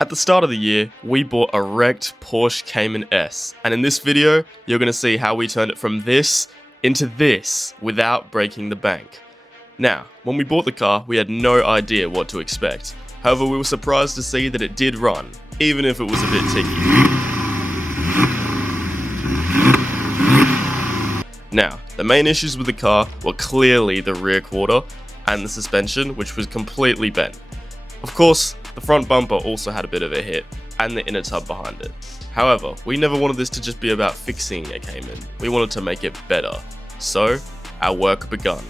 At the start of the year, we bought a wrecked Porsche Cayman S, and in this video, you're going to see how we turned it from this into this without breaking the bank. Now, when we bought the car, we had no idea what to expect. However, we were surprised to see that it did run, even if it was a bit ticky. Now, the main issues with the car were clearly the rear quarter and the suspension, which was completely bent. Of course, the front bumper also had a bit of a hit, and the inner tub behind it. However, we never wanted this to just be about fixing a Cayman, we wanted to make it better. So, our work begun.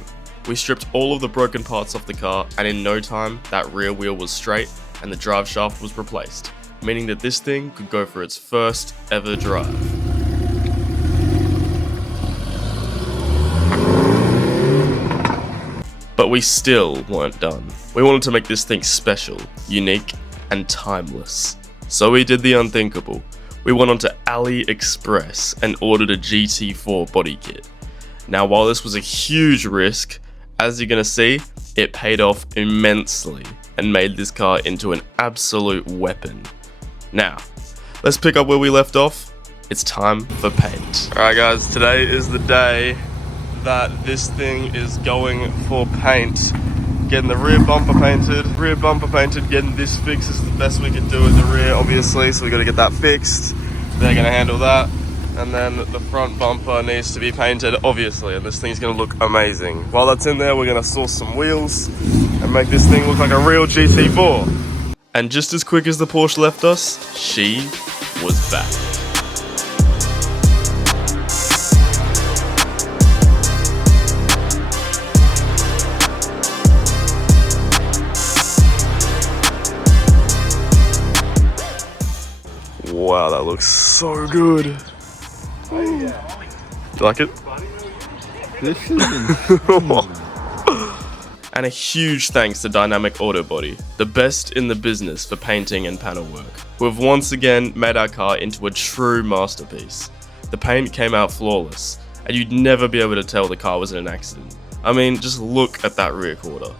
We stripped all of the broken parts off the car, and in no time, that rear wheel was straight and the drive shaft was replaced, meaning that this thing could go for its first ever drive. But we still weren't done. We wanted to make this thing special, unique, and timeless. So we did the unthinkable. We went onto AliExpress and ordered a GT4 body kit. Now, while this was a huge risk, as you're gonna see, it paid off immensely and made this car into an absolute weapon. Now, let's pick up where we left off. It's time for paint. Alright guys, today is the day that this thing is going for paint. Getting the rear bumper painted, getting this fixed is the best we can do at the rear, obviously, so we gotta get that fixed. They're gonna handle that. And then the front bumper needs to be painted, obviously, and this thing's gonna look amazing. While that's in there, we're gonna source some wheels and make this thing look like a real GT4. And just as quick as the Porsche left us, she was back. Wow, that looks so good. Oh, yeah. Do you like it? And a huge thanks to Dynamic Auto Body, the best in the business for painting and panel work, who have once again made our car into a true masterpiece. The paint came out flawless, and you'd never be able to tell the car was in an accident. I mean, just look at that rear quarter.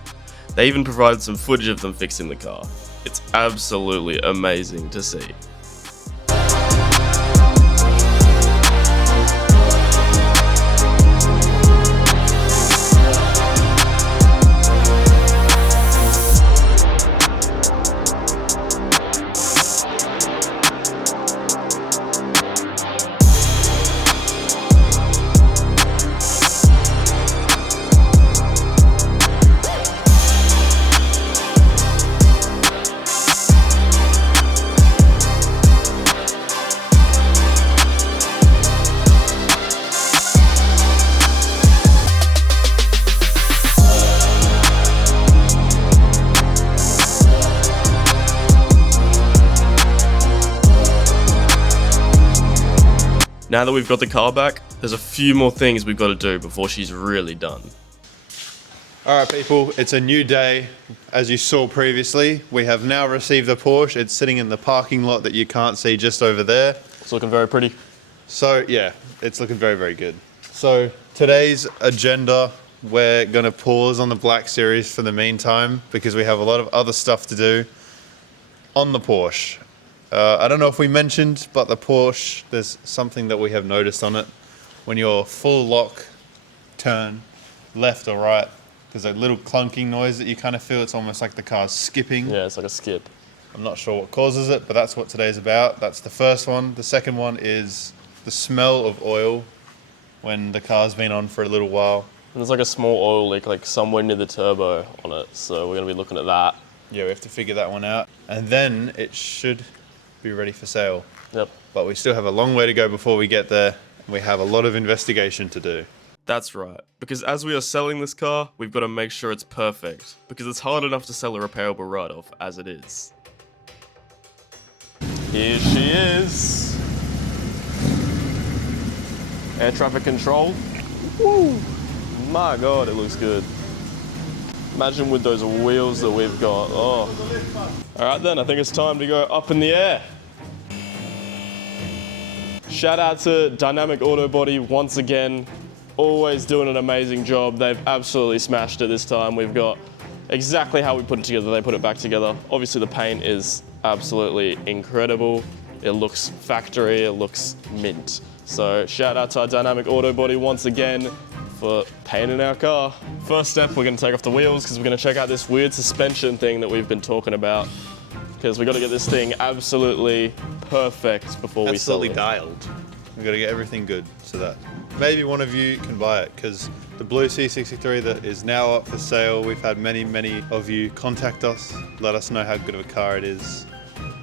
They even provided some footage of them fixing the car. It's absolutely amazing to see. Now that we've got the car back, there's a few more things we've got to do before she's really done. Alright people, it's a new day. As you saw previously, we have now received the Porsche. It's sitting in the parking lot that you can't see just over there. It's looking very pretty. So yeah, it's looking very, very good. So today's agenda, we're going to pause on the Black Series for the meantime because we have a lot of other stuff to do on the Porsche. I don't know if we mentioned, but the Porsche, there's something that we have noticed on it. When you're full lock, turn left or right, there's a little clunking noise that you kind of feel. It's almost like the car's skipping. Yeah, it's like a skip. I'm not sure what causes it, but that's what today's about. That's the first one. The second one is the smell of oil when the car's been on for a little while. And there's like a small oil leak, like somewhere near the turbo on it, so we're going to be looking at that. Yeah, we have to figure that one out. And then it should be ready for sale. Yep. But we still have a long way to go before we get there. We have a lot of investigation to do. That's right, because as we are selling this car, we've got to make sure it's perfect, because it's hard enough to sell a repairable write-off as it is. Here she is. Air traffic control. Woo! My God, it looks good. Imagine with those wheels that we've got. Oh. All right then, I think it's time to go up in the air. Shout out to Dynamic Auto Body once again. Always doing an amazing job. They've absolutely smashed it this time. We've got exactly how we put it together. They put it back together. Obviously the paint is absolutely incredible. It looks factory, it looks mint. So shout out to our Dynamic Auto Body once again for painting our car. First step, we're gonna take off the wheels because we're gonna check out this weird suspension thing that we've been talking about, because we gotta get this thing absolutely perfect before we sell it. Absolutely dialed. We've got to get everything good so that maybe one of you can buy it, because the blue C63 that is now up for sale, we've had many of you contact us, let us know how good of a car it is.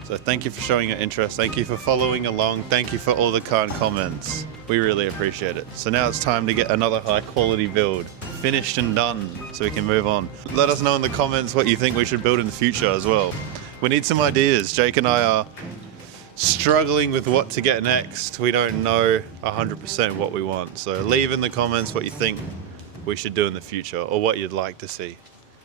So thank you for showing your interest, thank you for following along, thank you for all the kind comments. We really appreciate it. So now it's time to get another high quality build finished and done so we can move on. Let us know in the comments what you think we should build in the future as well. We need some ideas. Jake and I are struggling with what to get next. We don't know 100% what we want. So leave in the comments what you think we should do in the future or what you'd like to see.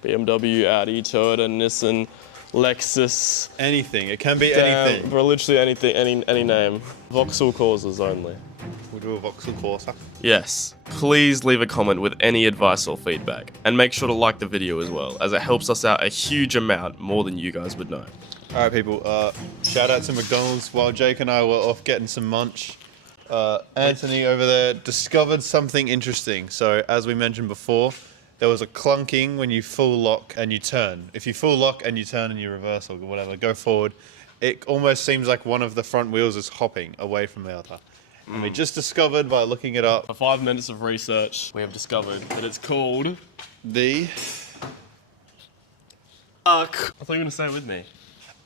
BMW, Audi, Toyota, Nissan, Lexus. Anything. It can be anything. For literally anything, any name. Vauxhall Corsas only. We'll do a Vauxhall Corsa. Yes. Please leave a comment with any advice or feedback. And make sure to like the video as well, as it helps us out a huge amount, more than you guys would know. Alright people, shout out to McDonald's while Jake and I were off getting some munch. Anthony over there discovered something interesting. So as we mentioned before, there was a clunking when you full lock and you turn. If you full lock and you turn and you reverse or whatever, go forward, it almost seems like one of the front wheels is hopping away from the other. And we just discovered by looking it up. For 5 minutes of research, we have discovered that it's called the I thought you were going to say it with me.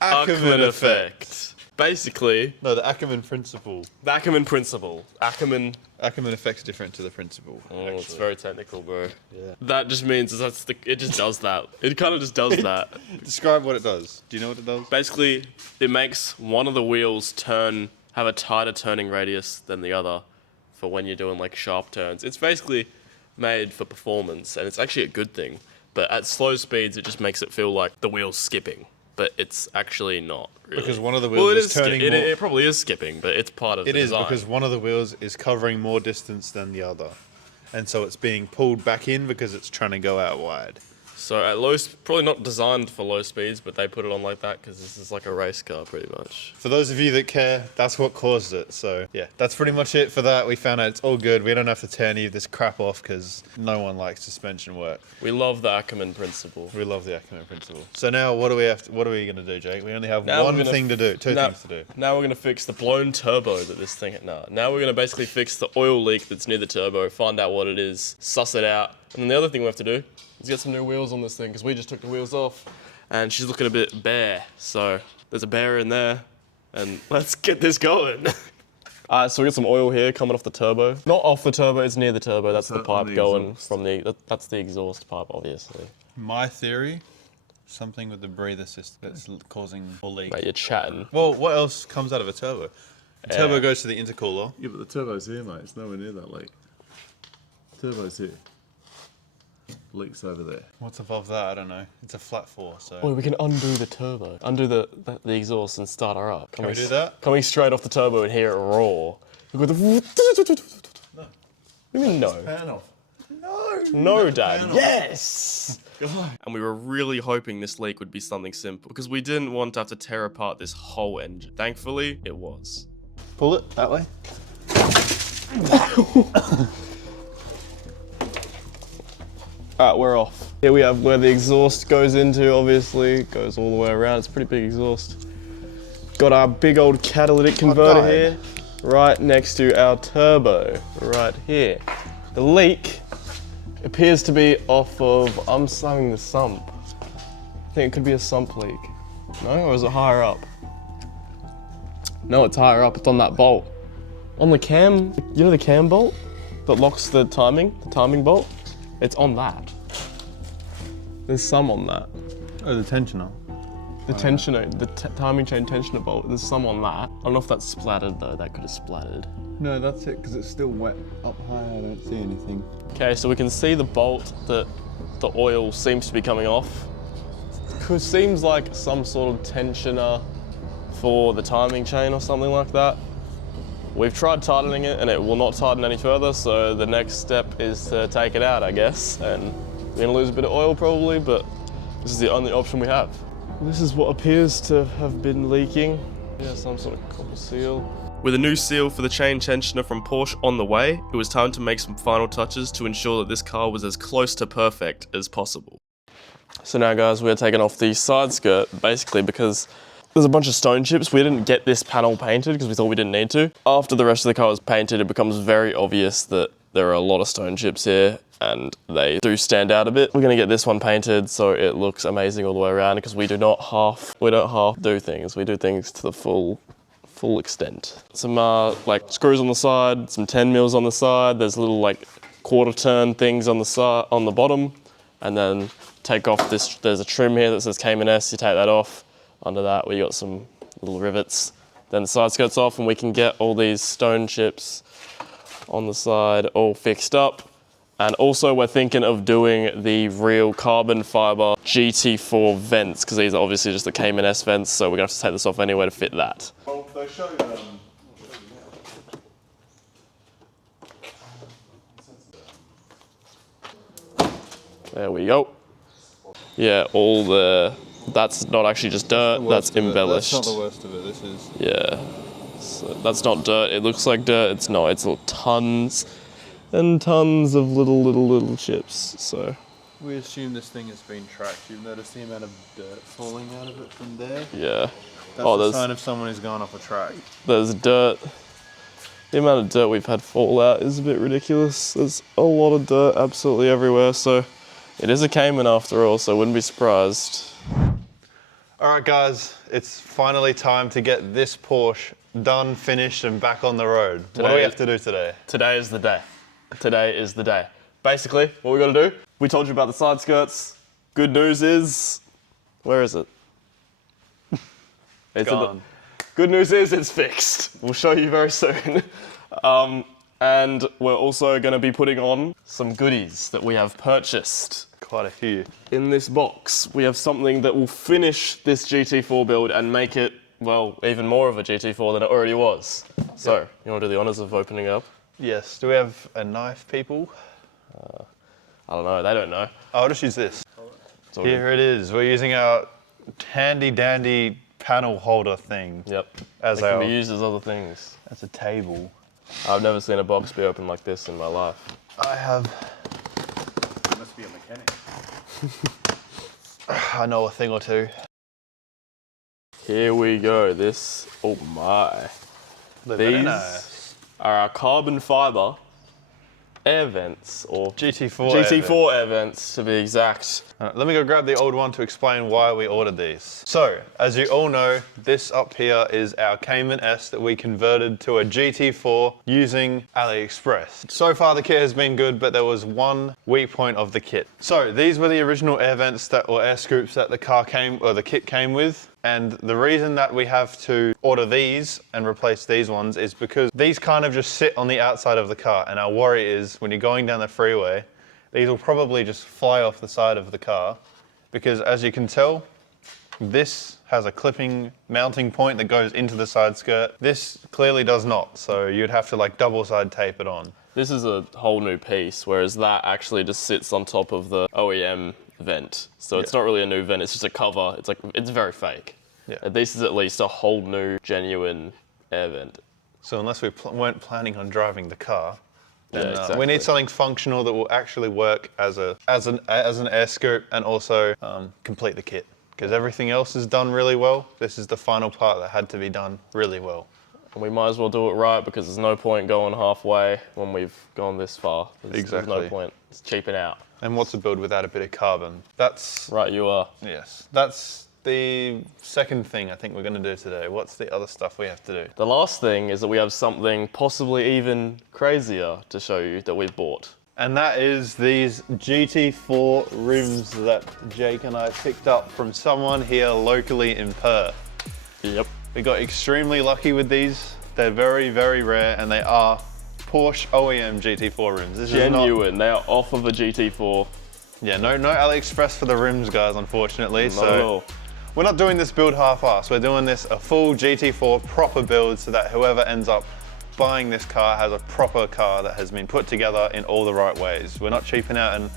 Ackerman effect. Basically, No, the Ackerman principle. the Ackerman principle. Ackerman. Ackerman effect's different to the principle. Oh, it's actually. very technical, bro. Yeah. That just means it just does that. It kind of just does that. Describe what it does. Do you know what it does? Basically, it makes one of the wheels have a tighter turning radius than the other for when you're doing like sharp turns. It's basically made for performance, and it's actually a good thing. But at slow speeds, it just makes it feel like the wheel's skipping. But it's actually not, really. Because one of the wheels is turning more... It probably is skipping, but it's part of the design. It is, because one of the wheels is covering more distance than the other. And so it's being pulled back in because it's trying to go out wide. So at probably not designed for low speeds, but they put it on like that because this is like a race car pretty much. For those of you that care, that's what caused it. So yeah, that's pretty much it for that. We found out it's all good. We don't have to tear any of this crap off because no one likes suspension work. We love the Ackerman principle. We love the Ackerman principle. So now what are we going to do, Jake? We only have two things to do. Now we're going to fix the blown turbo that this thing... Now we're going to basically fix the oil leak that's near the turbo, find out what it is, suss it out. And then the other thing we have to do is get some new wheels on this thing, because we just took the wheels off and she's looking a bit bare. So there's a bear in there, and let's get this going. Alright, so we got some oil here coming off the turbo. Not off the turbo, it's near the turbo. That's the pipe going from that's the exhaust pipe, obviously. My theory, something with the breather system that's causing a leak. Mate, you're chatting. Well, what else comes out of a turbo? The turbo goes to the intercooler. Yeah, but the turbo's here, mate. It's nowhere near that leak. Turbo's here. Leaks over there. What's above that? I don't know. It's a flat 4, so... Wait, we can undo the turbo. Undo the exhaust and start her up. Can we do that? Coming straight off the turbo and hear it roar. We've got the... No. What do you mean no? Pan off. No, Dad. Yes! And we were really hoping this leak would be something simple, because we didn't want to have to tear apart this whole engine. Thankfully, it was. Pull it that way. Alright, we're off. Here we have where the exhaust goes into, obviously. It goes all the way around. It's a pretty big exhaust. Got our big old catalytic converter here, right next to our turbo, right here. The leak appears to be off of, I'm slamming the sump. I think it could be a sump leak. No, or is it higher up? No, it's higher up, it's on that bolt. On the cam, you know the cam bolt that locks the timing bolt? It's on that. There's some on that. Oh, the tensioner. The tensioner, the timing chain tensioner bolt, there's some on that. I don't know if that's splattered though, that could have splattered. No, that's it, because it's still wet up high. I don't see anything. Okay, so we can see the bolt that the oil seems to be coming off. It seems like some sort of tensioner for the timing chain or something like that. We've tried tightening it and it will not tighten any further, so the next step is to take it out, I guess. And we're gonna lose a bit of oil probably, but this is the only option we have. This is what appears to have been leaking. Yeah, some sort of copper seal. With a new seal for the chain tensioner from Porsche on the way, it was time to make some final touches to ensure that this car was as close to perfect as possible. So now guys, we're taking off the side skirt, basically because there's a bunch of stone chips. We didn't get this panel painted because we thought we didn't need to. After the rest of the car was painted, it becomes very obvious that there are a lot of stone chips here and they do stand out a bit. We're gonna get this one painted so it looks amazing all the way around because we don't half do things. We do things to the full extent. Some like screws on the side, some 10 mils on the side. There's little like quarter turn things on the side, on the bottom, and then take off this. There's a trim here that says Cayman S. You take that off. Under that, we got some little rivets. Then the side skirt's off, and we can get all these stone chips on the side all fixed up. And also, we're thinking of doing the real carbon fiber GT4 vents because these are obviously just the Cayman S vents. So we're gonna have to take this off anyway to fit that. Well, they show There we go. Yeah, all the. That's not actually just dirt, that's embellished. That's not the worst of it, this is. Yeah, so that's not dirt, it looks like dirt, it's not, it's little tons and tons of little chips, so. We assume this thing has been tracked. You've noticed the amount of dirt falling out of it from there? Yeah. That's a sign of someone who's gone off a track. There's dirt. The amount of dirt we've had fall out is a bit ridiculous. There's a lot of dirt absolutely everywhere, so it is a Cayman after all, so I wouldn't be surprised. All right, guys, it's finally time to get this Porsche done, finished, and back on the road. What do we have to do today? Today is the day. Today is the day. Basically, what we gotta do, we told you about the side skirts. Good news is, where is it? It's gone. Good news is it's fixed. We'll show you very soon. And we're also gonna be putting on some goodies that we have purchased. Quite a few. In this box, we have something that will finish this GT4 build and make it, well, even more of a GT4 than it already was. So, you want to do the honors of opening up? Yes. Do we have a knife, people? I don't know, they don't know. I'll just use this. Here it is. We're using our handy dandy panel holder thing. Yep. As it can be used as other things. As a table. I've never seen a box be opened like this in my life. I have. You must be a mechanic. I know a thing or two. Here we go. This, oh my. These are our carbon fiber air vents, or GT4 air vents to be exact. Let me go grab the old one to explain why we ordered these. So, as you all know, this up here is our Cayman S that we converted to a GT4 using AliExpress. So far the kit has been good, but there was one weak point of the kit. So, these were the original air vents or air scoops that the kit came with. And the reason that we have to order these and replace these ones is because these kind of just sit on the outside of the car. And our worry is when you're going down the freeway, these will probably just fly off the side of the car. Because as you can tell, this has a clipping mounting point that goes into the side skirt. This clearly does not. So you'd have to like double side tape it on. This is a whole new piece, whereas that actually just sits on top of the OEM vent. So it's not really a new vent, it's just a cover. It's very fake. Yeah. This is at least a whole new, genuine air vent. So unless we weren't planning on driving the car, then exactly. We need something functional that will actually work as an air scoop and also complete the kit. Because everything else is done really well. This is the final part that had to be done really well. And we might as well do it right because there's no point going halfway when we've gone this far. There's no point. It's cheaping out. And what's a build without a bit of carbon? That's... Right, you are. Yes. That's the second thing I think we're going to do today. What's the other stuff we have to do? The last thing is that we have something possibly even crazier to show you that we've bought. And that is these GT4 rims that Jake and I picked up from someone here locally in Perth. Yep. We got extremely lucky with these. They're very, very rare and they are Porsche OEM GT4 rims. This genuine, they are off of a GT4. Yeah, no AliExpress for the rims, guys, unfortunately. Not at all. We're not doing this build half-assed. We're doing this a full GT4 proper build so that whoever ends up buying this car has a proper car that has been put together in all the right ways. We're not cheaping out on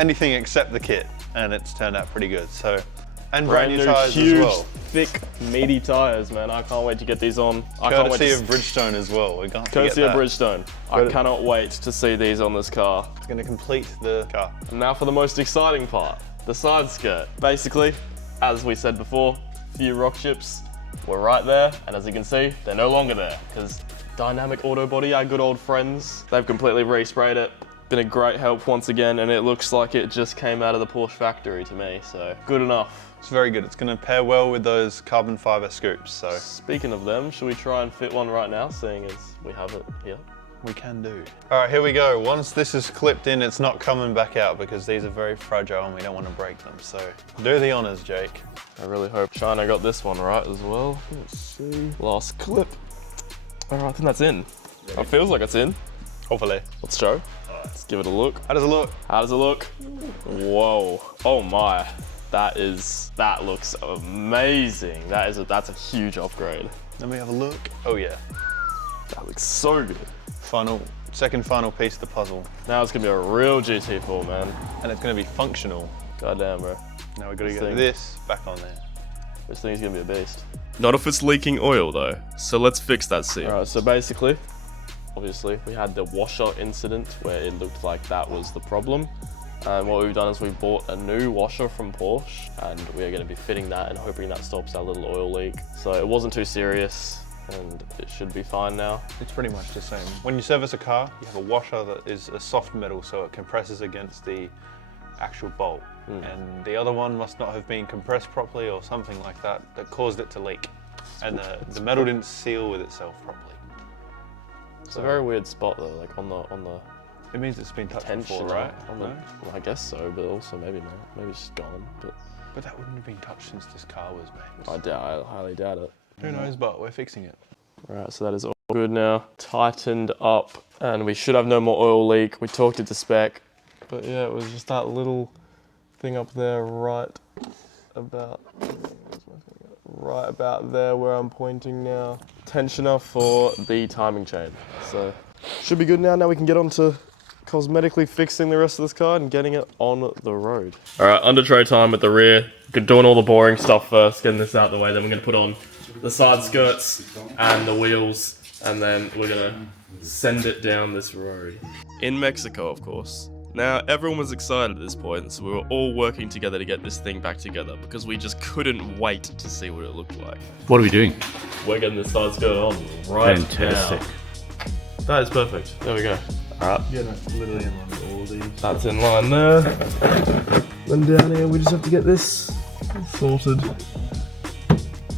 anything except the kit, and it's turned out pretty good. So And brand new tyres huge, as well. thick, meaty tyres, man. I can't wait to get these on. I can't wait Courtesy of Bridgestone as well. We can't forget Courtesy of that. Bridgestone. I cannot wait to see these on this car. It's going to complete the car. And now for the most exciting part, the side skirt. Basically, as we said before, few rock chips were right there, and as you can see, they're no longer there, because Dynamic Auto Body, our good old friends, they've completely resprayed it. Been a great help once again, and it looks like it just came out of the Porsche factory to me, so good enough. It's very good. It's going to pair well with those carbon fiber scoops, so. Speaking of them, should we try and fit one right now, seeing as we have it here? We can do. All right, here we go. Once this is clipped in, it's not coming back out because these are very fragile and we don't want to break them. So do the honors, Jake. I really hope China got this one right as well. Let's see. Last clip. All right, I think that's in. It feels like it's in. Hopefully. Let's show. Let's give it a look. How does it look? How does it look? Whoa. Oh my. That looks amazing. That's a huge upgrade. Let me have a look. Oh yeah. That looks so good. Second final piece of the puzzle. Now it's gonna be a real GT4, man. And it's gonna be functional. Goddamn, bro. Now we've got to get this back on there. This thing's gonna be a beast. Not if it's leaking oil though, so let's fix that seal. All right, so basically, obviously, we had the washer incident where it looked like that was the problem. And what we've done is we bought a new washer from Porsche, and we are going to be fitting that and hoping that stops our little oil leak. So it wasn't too serious, and it should be fine now. It's pretty much the same. When you service a car, you have a washer that is a soft metal, so it compresses against the actual bolt. And the other one must not have been compressed properly or something like that caused it to leak. And the metal didn't seal with itself properly. It's a very weird spot though, like on the It means it's been touched tension, before, right? Well, I guess so, but also maybe not. Maybe it's just gone. But that wouldn't have been touched since this car was made. I highly doubt it. Who knows, but we're fixing it. Right, so that is all good now. Tightened up, and we should have no more oil leak. We talked it to spec, but yeah, it was just that little thing up there right about there where I'm pointing now. Tensioner for the timing chain. So should be good now. Now we can get on to cosmetically fixing the rest of this car and getting it on the road. All right, under tray time at the rear. Doing all the boring stuff first, getting this out of the way. Then we're gonna put on the side skirts and the wheels, and then we're gonna send it down this road. In Mexico, of course. Now, everyone was excited at this point, so we were all working together to get this thing back together because we just couldn't wait to see what it looked like. What are we doing? We're getting the side skirt on right Fantastic. now. That is perfect. There we go. All right. Yeah, no, literally in line with all these. That's in line there. Then down here, we just have to get this sorted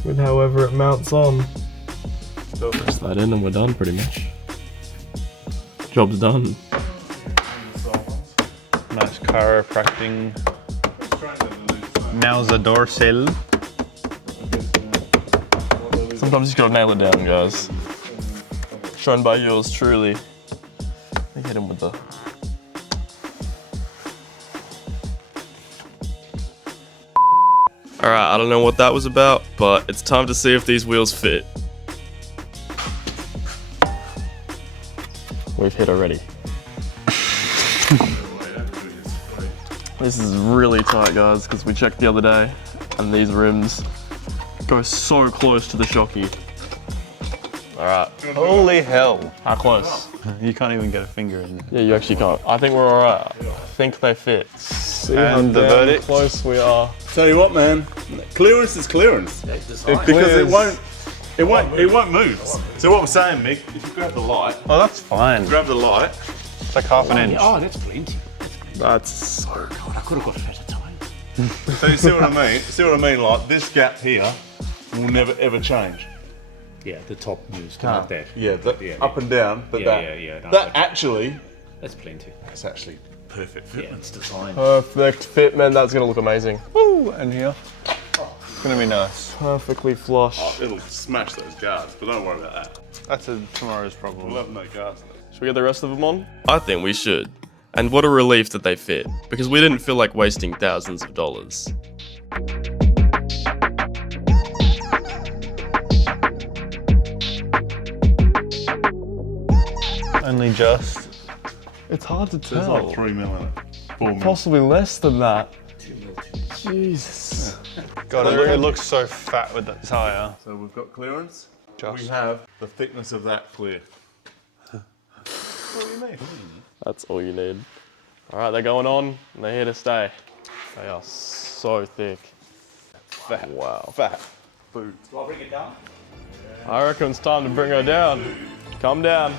with however it mounts on. Press that in and we're done pretty much. Job's done. Nice chiropractic Mauser dorsal. Sometimes you just gotta nail it down, guys. Shown by yours truly. They hit him with the... Alright, I don't know what that was about, but it's time to see if these wheels fit. We've hit already. This is really tight, guys, because we checked the other day, and these rims go so close to the shocky. All right. Holy hell. How close? You can't even get a finger in there. Yeah, you actually can't. I think we're all right. I think they fit. See And how the damn verdict? close we are. Tell you what, man, clearance is clearance. Because it won't move. So what I'm saying, Mick, if you grab the light, Oh, that's fine. grab the light. It's like half an inch. Oh, that's plenty. That's God, I could have got it at a time. So you see what I mean? See what I mean? Like this gap here will never ever change. Yeah, the top moves, not that. Yeah, Yeah, up and down, but yeah. No, that actually, that's plenty. it's actually perfect fit. Yeah, it's designed. perfect fit, man. That's gonna look amazing. Woo, and here. It's gonna be nice. Perfectly flush. It'll smash those guards, but don't worry about that. That's tomorrow's problem. We'll have no guards. Should we get the rest of them on? I think we should. And what a relief that they fit, because we didn't feel like wasting thousands of dollars. Only just. It's hard to There's tell. like 3 mil in it. 4 mil. Possibly less than that. Jesus. God, it looks so fat with that tyre. So we've got clearance. Josh. We have the thickness of that clear. What do you mean? That's all you need. All right, they're going on, and they're here to stay. They are so thick. Fat. Wow. Fat. Food. Do I bring it down? I reckon it's time to bring her down. Come down.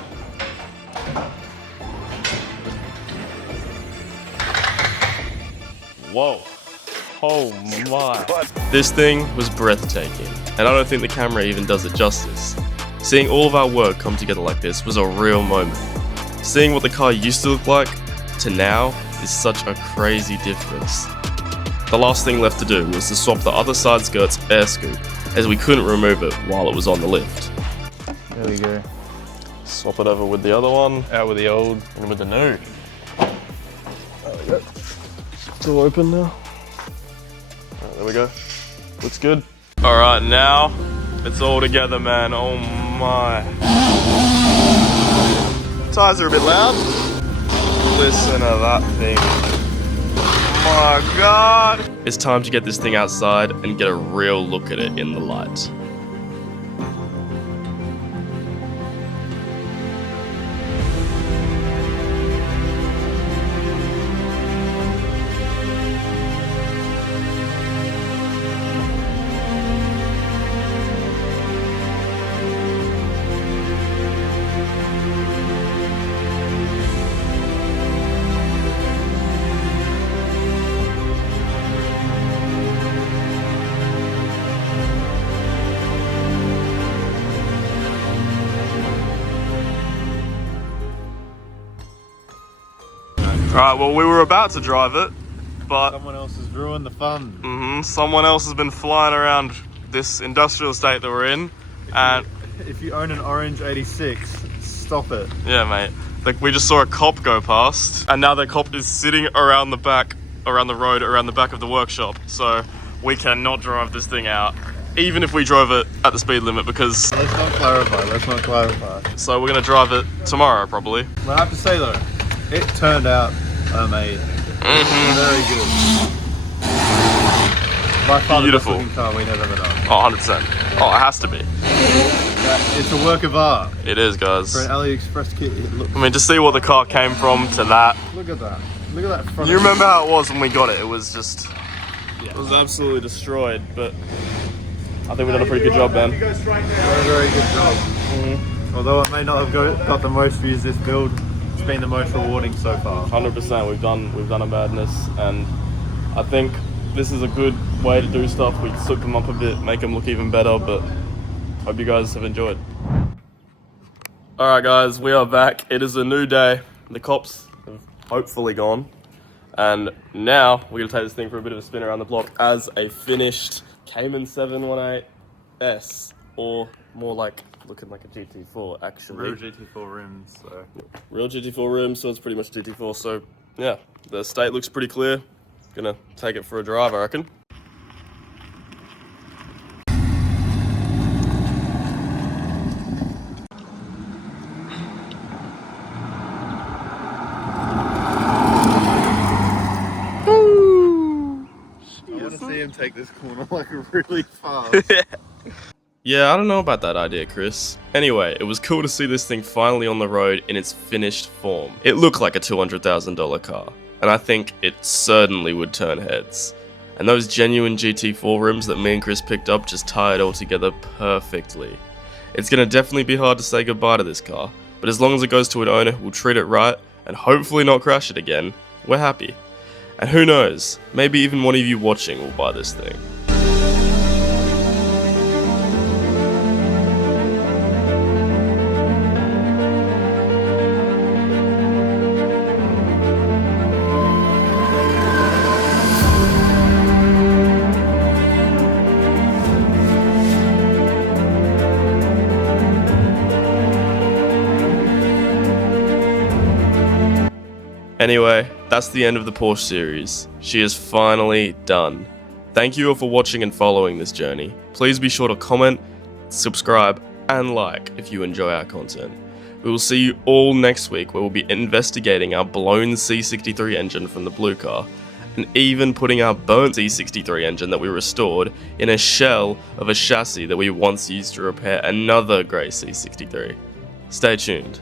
Whoa. Oh my. This thing was breathtaking, and I don't think the camera even does it justice. Seeing all of our work come together like this was a real moment. Seeing what the car used to look like to now is such a crazy difference. The last thing left to do was to swap the other side skirt's air scoop, as we couldn't remove it while it was on the lift. There we go. Swap it over with the other one, Out with the old. and with the new. There we go. It's all open now. There we go. Looks good. Alright, now it's all together, man. Oh my. Tires are a bit loud. Listen to that thing. Oh my god. It's time to get this thing outside and get a real look at it in the light. Alright, well, we were about to drive it, but Someone else has ruined the fun. someone else has been flying around this industrial estate that we're in, and If you own an orange 86, stop it. yeah, mate, like we just saw a cop go past, and now the cop is sitting around the back, around the road, around the back of the workshop, so we cannot drive this thing out, even if we drove it at the speed limit, because, Let's not clarify. so we're gonna drive it tomorrow, probably. Well, I have to say though, it turned out amazing. Very good. By far Beautiful. the best looking car we have ever done. Oh, 100%. Oh, it has to be. It's a work of art. It is, guys. For an AliExpress kit, it looks. I mean, to see what the car came from to that. Look at that. Look at that front. You remember how it was when we got it? It was just, it was absolutely destroyed, but I think we've done a pretty good job, man. Very good job. Although it may not have got the most views this build, it's been the most rewarding so far. 100%, we've done a madness, and I think this is a good way to do stuff. We soak them up a bit, make them look even better, but hope you guys have enjoyed. Alright guys, we are back. It is a new day. The cops have hopefully gone, and now we're going to take this thing for a bit of a spin around the block as a finished Cayman 718S, or more like looking like a GT4 actually. Real GT4 rims, so. Real GT4 rims, so it's pretty much GT4. So yeah, the state looks pretty clear. Gonna take it for a drive, I reckon. I want to see him take this corner like really fast. Yeah, I don't know about that idea, Chris. Anyway, it was cool to see this thing finally on the road in its finished form. It looked like a $200,000 car, and I think it certainly would turn heads. And those genuine GT4 rims that me and Chris picked up just tie it all together perfectly. It's gonna definitely be hard to say goodbye to this car, but as long as it goes to an owner who will treat it right and hopefully not crash it again, we're happy. And who knows, maybe even one of you watching will buy this thing. Anyway, that's the end of the Porsche series. She is finally done. Thank you all for watching and following this journey. Please be sure to comment, subscribe, and like if you enjoy our content. We will see you all next week, where we'll be investigating our blown C63 engine from the blue car, and even putting our burnt C63 engine that we restored in a shell of a chassis that we once used to repair another grey C63. Stay tuned.